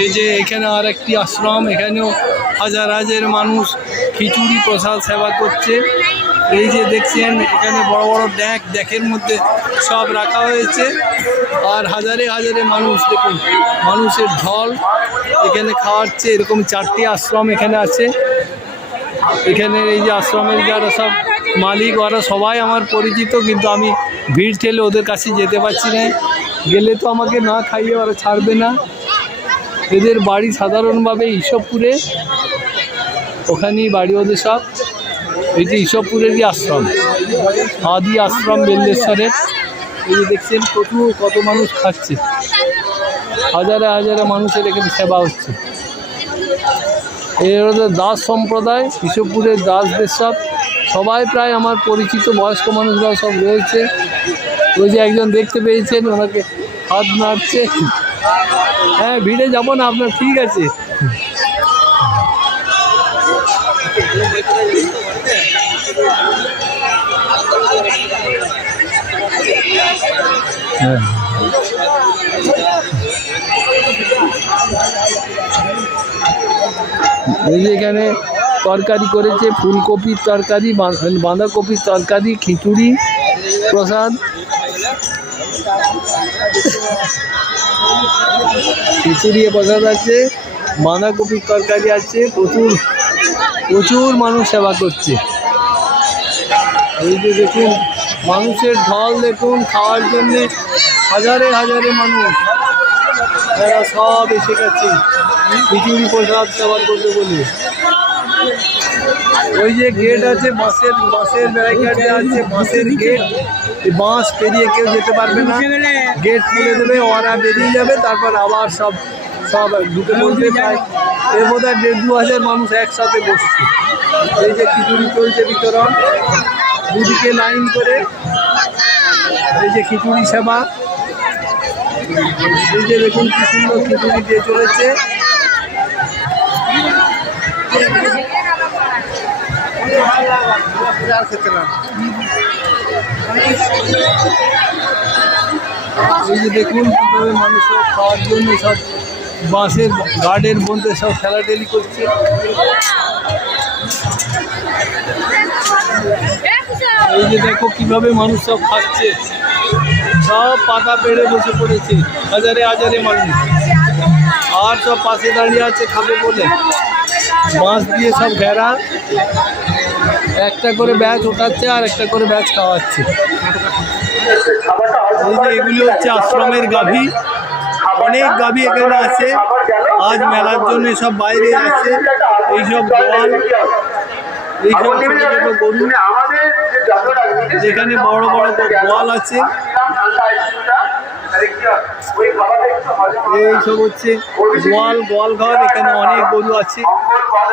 এই যে এখানে আর একটি আশ্রম, এখানেও হাজার হাজার মানুষ খিচুড়ি প্রসাদ সেবা করছে। এই যে দেখছেন এখানে বড় বড় ড্যাকের মধ্যে সব রাখা হয়েছে, আর হাজারে হাজারে মানুষ, দেখুন মানুষের ঢল এখানে খাওয়াচ্ছে। এরকম 4টি আশ্রম এখানে আছে। এখানে এই যে আশ্রমের যারা সব মালিক, ওরা সবাই আমার পরিচিত, কিন্তু আমি ভিড় ঠেলে ওদের কাছে যেতে পারছি না। গেলে তো আমাকে না খাইয়ে ওরা ছাড়বে না। এদের বাড়ি সাধারণভাবে ঈশ্বরপুরে, ওখানেই বাড়ি ওদের সব। এই যে ঈশ্বরপুরেরই আশ্রম, আদি আশ্রম বেল্লেশ্বরের। এই যে দেখছেন কত মানুষ খাচ্ছে, হাজারে হাজারে মানুষের এখানে সেবা হচ্ছে। এর হচ্ছে দাস সম্প্রদায়, ঈশ্বরপুরের দাসদের সবাই প্রায় আমার পরিচিত, বয়স্ক মানুষরাও সব রয়েছে। ওই যে একজন দেখতে পেয়েছেন, ওনাকে হাত নাড়ছে। হ্যাঁ, ভিড়ে যাবো না আপনার, ঠিক আছে। হ্যাঁ, এই যে এখানে তরকারি করেছে, ফুলকপির তরকারি, বাঁধাকপির তরকারি, খিচুড়ি প্রসাদ, খিচুড়ি প্রসাদ আছে, বাঁধাকপির তরকারি আছে। প্রচুর মানুষ সেবা করছে। এই যে দেখুন মানুষের ঢল, দেখুন খাওয়ার জন্যে হাজারে হাজারে মানুষ, এরা সব এসে গেছে খিচুড়ি প্রসাদ সেবা করতে বলে। ওই যে গেট আছে, বাঁশের ব্যারিকেড আছে, বাঁশের গেট, বাঁশ পেরিয়ে কেউ যেতে পারবে না। গেট খুলে দেবে, ওরা বেরিয়ে যাবে, তারপর আবার সব ঢুকে পড়বে। প্রায় এর বোধহয় 1,500-2,000 মানুষ একসাথে বসছে। এই যে খিচুড়ি চলছে বিতরণ, দুদিকে লাইন করে। এই যে খিচুড়ি সেবা, এই যে দেখুন কি সুন্দর খিচুড়ি দিয়ে চলেছে। এই যে দেখুন কিভাবে মানুষ খাওয়ার জন্য সব বাঁশের গার্ডের মধ্যে সব ঠেলাঠেলি করছে। এই যে দেখো কিভাবে মানুষ সব খাচ্ছে, সব পাতা পেড়ে বসে পড়েছে, হাজারে হাজারে মানুষ। আর সব পাশে দাঁড়িয়ে আছে খাবে বলে, বাঁশ দিয়ে সব ঘেরা। একটা করে ব্যাচ ওঠাচ্ছে আর একটা করে ব্যাচ খাওয়াচ্ছে। এই যে এগুলি হচ্ছে আশ্রমের গাভী, অনেক গাভী এখানে আছে। আজ মেলার জন্য সব বাইরে আছে। এইসব গোয়াল, এইসব ছোটো ছোটো গরু, যেখানে বড় বড় গোয়াল আছে। এইসব হচ্ছে গোয়াল ঘর, এখানে অনেক গরু আছে।